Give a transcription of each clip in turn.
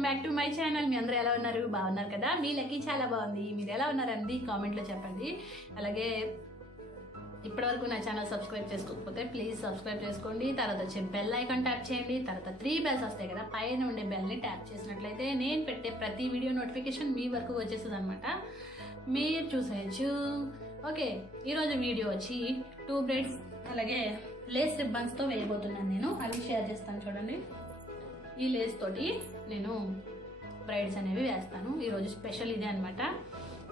Welcome back to my channel. మీ అందరూ ఎలా ఉన్నారు? బాగున్నారు కదా? మీ లక్కీ చాలా బాగుంది. మీరు ఎలా ఉన్నారండి? కామెంట్లో చెప్పండి. అలాగే ఇప్పటివరకు నా ఛానల్ సబ్స్క్రైబ్ చేసుకోకపోతే ప్లీజ్ సబ్స్క్రైబ్ చేసుకోండి. తర్వాత వచ్చే బెల్ ఐకాన్ ట్యాప్ చేయండి. తర్వాత 3 బెల్స్ వస్తాయి కదా, పైన ఉండే బెల్ని ట్యాప్ చేసినట్లయితే నేను పెట్టే ప్రతి వీడియో నోటిఫికేషన్ మీ వరకు వచ్చేస్తుంది అనమాట, మీరు చూసేయచ్చు. ఓకే, ఈరోజు వీడియో వచ్చి 2 బ్రైడ్స్ అలాగే లేస్ రిబ్బన్స్తో వేయబోతున్నాను. నేను అవి షేర్ చేస్తాను చూడండి. ఈ లేస్ తోటి నేను బ్రైడ్స్ అనేవి వేస్తాను. ఈరోజు స్పెషల్ ఇదే అనమాట.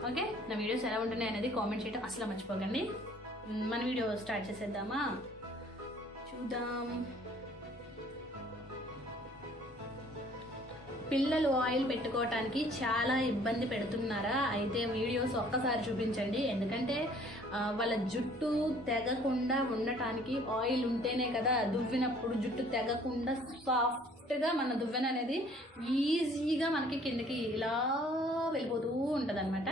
ఓకే, నా వీడియోస్ ఎలా ఉంటున్నాయి అనేది కామెంట్ చేయడం అసలు మర్చిపోకండి. మన వీడియో స్టార్ట్ చేసేద్దామా? చూద్దాం. పిల్లలు ఆయిల్ పెట్టుకోవటానికి చాలా ఇబ్బంది పెడుతున్నారా? అయితే వీడియోస్ ఒక్కసారి చూపించండి. ఎందుకంటే వాళ్ళ జుట్టు తెగకుండా ఉండటానికి ఆయిల్ ఉంటేనే కదా, దువ్వినప్పుడు జుట్టు తెగకుండా సాఫ్ట్గా మన దువ్వెన అనేది ఈజీగా మనకి కిందకి ఇలా వెళ్ళిపోతూ ఉంటుంది అనమాట.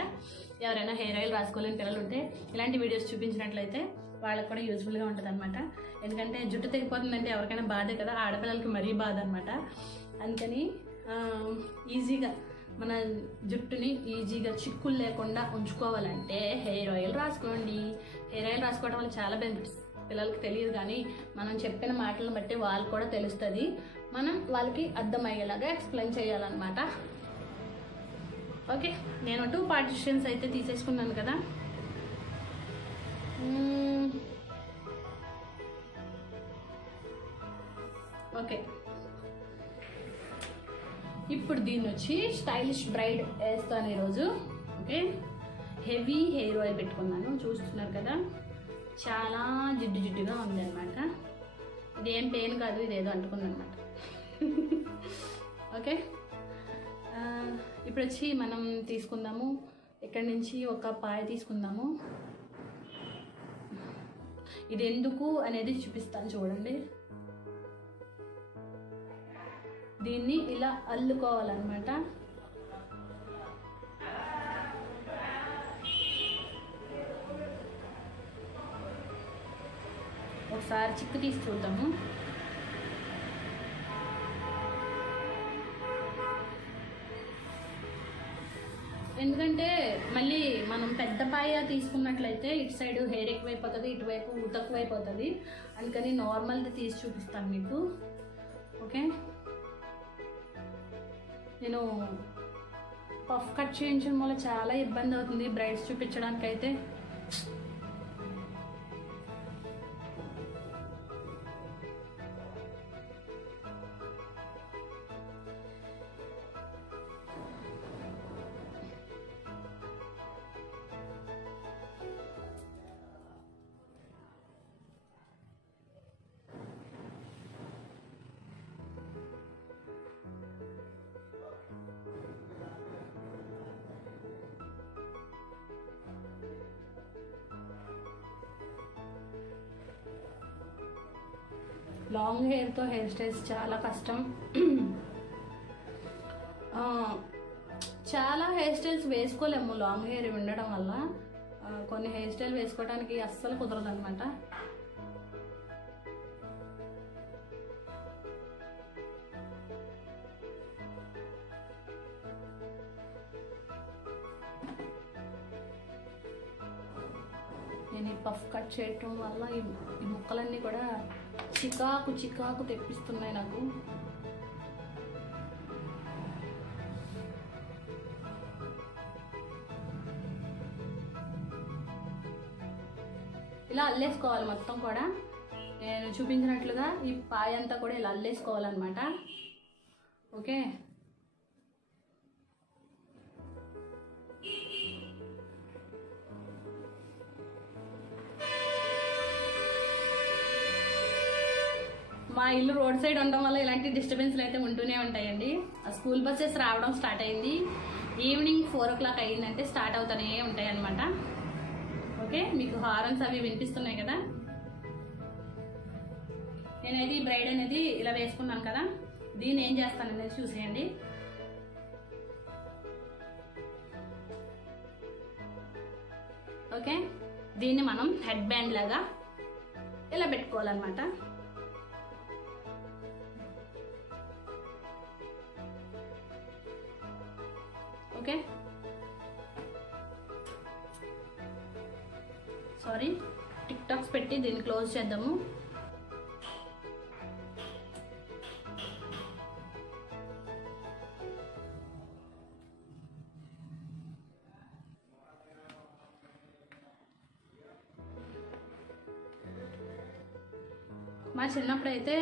ఎవరైనా హెయిర్ ఆయిల్ రాసుకోలేని పిల్లలు ఉంటే ఇలాంటి వీడియోస్ చూపించినట్లయితే వాళ్ళకి కూడా యూజ్ఫుల్గా ఉంటుంది అనమాట. ఎందుకంటే జుట్టు తెగిపోతుందంటే ఎవరికైనా బాధే కదా, ఆడపిల్లలకి మరీ బాధ అనమాట. అందుకని ఈజీగా మన జుట్టుని ఈజీగా చిక్కులు లేకుండా ఉంచుకోవాలంటే హెయిర్ ఆయిల్ రాసుకోండి. హెయిర్ ఆయిల్ రాసుకోవడం వల్ల చాలా బెనిఫిట్స్ పిల్లలకి తెలియదు, కానీ మనం చెప్పిన మాటలను బట్టి వాళ్ళకి కూడా తెలుస్తుంది. మనం వాళ్ళకి అర్థమయ్యేలాగా ఎక్స్ప్లెయిన్ చేయాలన్నమాట. ఓకే, నేను 2 పార్టిషన్స్ అయితే తీసేసుకున్నాను కదా. ఓకే, ఇప్పుడు దీన్ని వచ్చి స్టైలిష్ బ్రైడ్ వేస్తాను ఈరోజు. ఓకే, హెవీ హెయిర్ ఆయిల్ పెట్టుకున్నాను, చూస్తున్నారు కదా, చాలా జిడ్డు జిడ్డుగా ఉంది అనమాట. ఇదేం పెయిన్ కాదు, ఇదేదో అంటుకుందనమాట. ఓకే, ఇప్పుడు వచ్చి మనం తీసుకుందాము. ఇక్కడి నుంచి ఒక పాయ తీసుకుందాము. ఇది ఎందుకు అనేది చూపిస్తాను చూడండి. దీన్ని ఇలా అల్లుకోవాలన్నమాట. ఒకసారి చిక్కు తీసి చూద్దాము. ఎందుకంటే మళ్ళీ మనం పెద్ద పాయ తీసుకున్నట్లయితే ఇటు సైడ్ హెయిర్ ఎక్కువైపోతుంది, ఇటువైపు తక్కువైపోతుంది. అందుకని నార్మల్ది తీసి చూపిస్తాను మీకు. ఓకే, నేను పఫ్ కట్ చేయించడం వల్ల చాలా ఇబ్బంది అవుతుంది బ్రైడ్స్ చూపించడానికి అయితే. లాంగ్ హెయిర్తో హెయిర్ స్టైల్స్ చాలా కష్టం. చాలా హెయిర్ స్టైల్స్ వేసుకోలేము లాంగ్ హెయిర్ ఉండడం వల్ల. కొన్ని హెయిర్ స్టైల్ వేసుకోవడానికి అస్సలు కుదరదు అనమాట. నేను ఈ పఫ్ కట్ చేయటం వల్ల ఈ ముక్కలన్నీ కూడా చికాకు చికాకు తెప్పిస్తున్నాయి నాకు. ఇలా అల్లేసుకోవాలి మొత్తం కూడా. నేను చూపించినట్లుగా ఈ పాయ అంతా కూడా ఇలా అల్లేసుకోవాలన్నమాట. ఓకే, మా ఇల్లు రోడ్ సైడ్ ఉండడం వల్ల ఇలాంటి డిస్టర్బెన్స్లు అయితే ఉంటూనే ఉంటాయండి. ఆ స్కూల్ బస్సెస్ రావడం స్టార్ట్ అయింది. ఈవినింగ్ 4 o'clock అయ్యిందంటే స్టార్ట్ అవుతూనే ఉంటాయి అన్నమాట. ఓకే, మీకు హారన్స్ అవి వినిపిస్తున్నాయి కదా. నేనైతే ఈ బ్రైడ్ అనేది ఇలా వేసుకున్నాను కదా, దీన్ని ఏం చేస్తాను అనేది చూసేయండి. ఓకే, దీన్ని మనం హెడ్ బ్యాండ్ లాగా ఇలా పెట్టుకోవాలన్నమాట. ఓకే, సారీ, టిక్ టాక్స్ పెట్టి దీన్ని క్లోజ్ చేద్దాము. మా చిన్నప్పుడు అయితే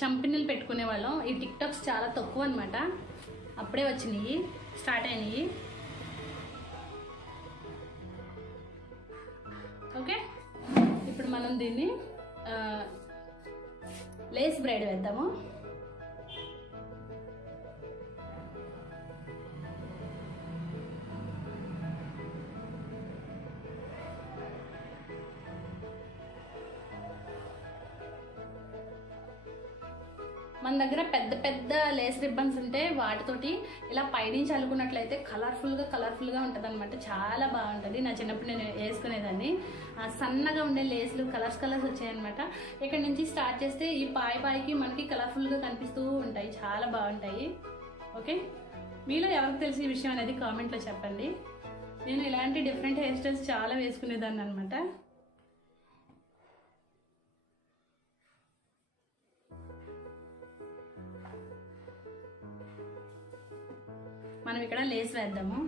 చంపినీళ్ళు పెట్టుకునే వాళ్ళం. ఈ టిక్ టాక్స్ చాలా తక్కువ అనమాట, అప్పుడే వచ్చినాయి, స్టార్ట్ అయినాయి. ఓకే, ఇప్పుడు మనం దీన్ని లేస్ బ్రైడ్ వేద్దాము. మన దగ్గర పెద్ద పెద్ద లేస్ రిబ్బన్స్ ఉంటే వాటితోటి ఇలా పైనుంచి అల్లుకున్నట్లయితే కలర్ఫుల్గా ఉంటుంది అనమాట. చాలా బాగుంటుంది. నా చిన్నప్పుడు నేను వేసుకునేదాన్ని. సన్నగా ఉండే లేస్లు కలర్స్ వచ్చాయన్నమాట. ఇక్కడ నుంచి స్టార్ట్ చేస్తే ఈ పాయికి మనకి కలర్ఫుల్గా కనిపిస్తూ ఉంటాయి, చాలా బాగుంటాయి. ఓకే, మీలో ఎవరికి తెలిసి ఈ విషయం అనేది కామెంట్లో చెప్పండి. నేను ఇలాంటి డిఫరెంట్ హెయిర్ స్టైల్స్ చాలా వేసుకునేదాన్ని అనమాట. మనం ఇక్కడ లేస్ వేద్దాము.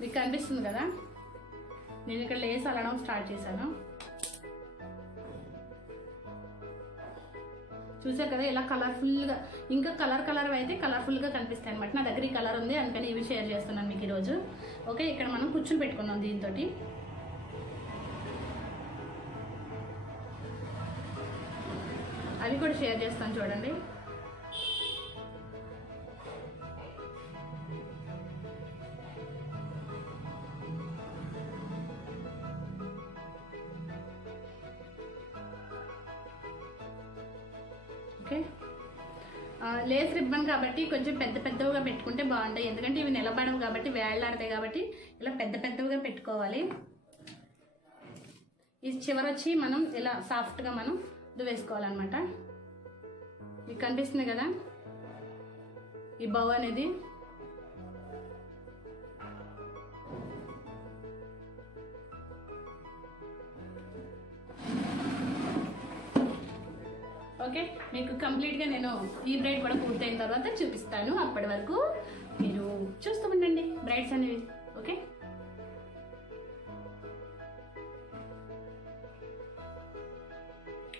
మీకు కనిపిస్తుంది కదా, నేను ఇక్కడ లేస్ అల్లడం స్టార్ట్ చేశాను. చూసారు కదా, ఇలా కలర్ఫుల్గా, ఇంకా కలర్ అయితే కలర్ఫుల్గా కనిపిస్తాయి అనమాట. నా దగ్గర ఈ కలర్ ఉంది, అందుకని ఇవి షేర్ చేస్తున్నాను మీకు ఈరోజు. ఓకే, ఇక్కడ మనం కుచ్చులు పెట్టుకున్నాం దీంతో. అవి కూడా షేర్ చేస్తాను చూడండి. ఓకే, లేస్ రిబ్బన్ కాబట్టి కొంచెం పెద్దగా పెట్టుకుంటే బాగుంటాయి. ఎందుకంటే ఇవి నిలబడవు కాబట్టి, వేళ్లాడతాయి కాబట్టి ఇలా పెద్దగా పెట్టుకోవాలి. ఈ చివరొచ్చి మనం ఇలా సాఫ్ట్గా మనం వేసుకోవాలన్నమాట. మీకు కనిపిస్తుంది కదా ఈ బౌ అనేది. ఓకే, మీకు కంప్లీట్గా నేను ఈ బ్రైడ్ కూడా పూర్తయిన తర్వాత చూపిస్తాను. అప్పటి వరకు మీరు చూస్తూ ఉండండి బ్రైడ్స్ అనేవి. ఓకే,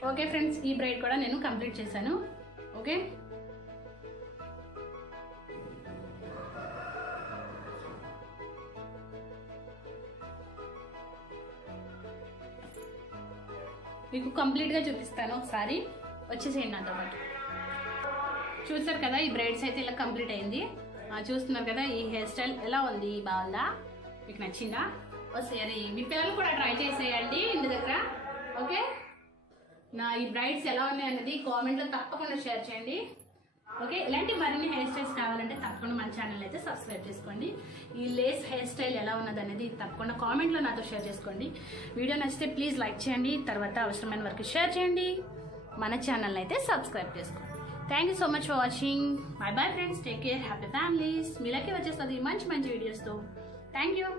ఓకే ఫ్రెండ్స్, ఈ బ్రైడ్ కూడా నేను కంప్లీట్ చేశాను. ఓకే, మీకు కంప్లీట్గా చూపిస్తాను. ఒకసారి వచ్చేసేయండి నాతో పాటు. చూసారు కదా, ఈ బ్రైడ్స్ అయితే ఇలా కంప్లీట్ అయింది. చూస్తున్నారు కదా, ఈ హెయిర్ స్టైల్ ఎలా ఉంది, బాగుందా, మీకు నచ్చిందా? ఒకసారి మీ పిల్లలు కూడా ట్రై చేసేయండి ఇంటి దగ్గర. ఓకే, నా ఈ బ్రైడ్స్ ఎలా ఉన్నాయి అనేది కామెంట్లో తప్పకుండా షేర్ చేయండి. ఓకే, ఇలాంటి మరిన్ని హెయిర్ స్టైల్స్ కావాలంటే తప్పకుండా మన ఛానల్ అయితే సబ్స్క్రైబ్ చేసుకోండి. ఈ లేస్ హెయిర్ స్టైల్ ఎలా ఉన్నది అనేది తప్పకుండా కామెంట్లో నాతో షేర్ చేసుకోండి. వీడియో నచ్చితే ప్లీజ్ లైక్ చేయండి, తర్వాత అవసరమైన వరకు షేర్ చేయండి, మన ఛానల్ అయితే సబ్స్క్రైబ్ చేసుకోండి. Thank you so much for watching. Bye bye friends, take care, happy families. మీలకి వచ్చేస్తుంది మంచి వీడియోస్తో. Thank you.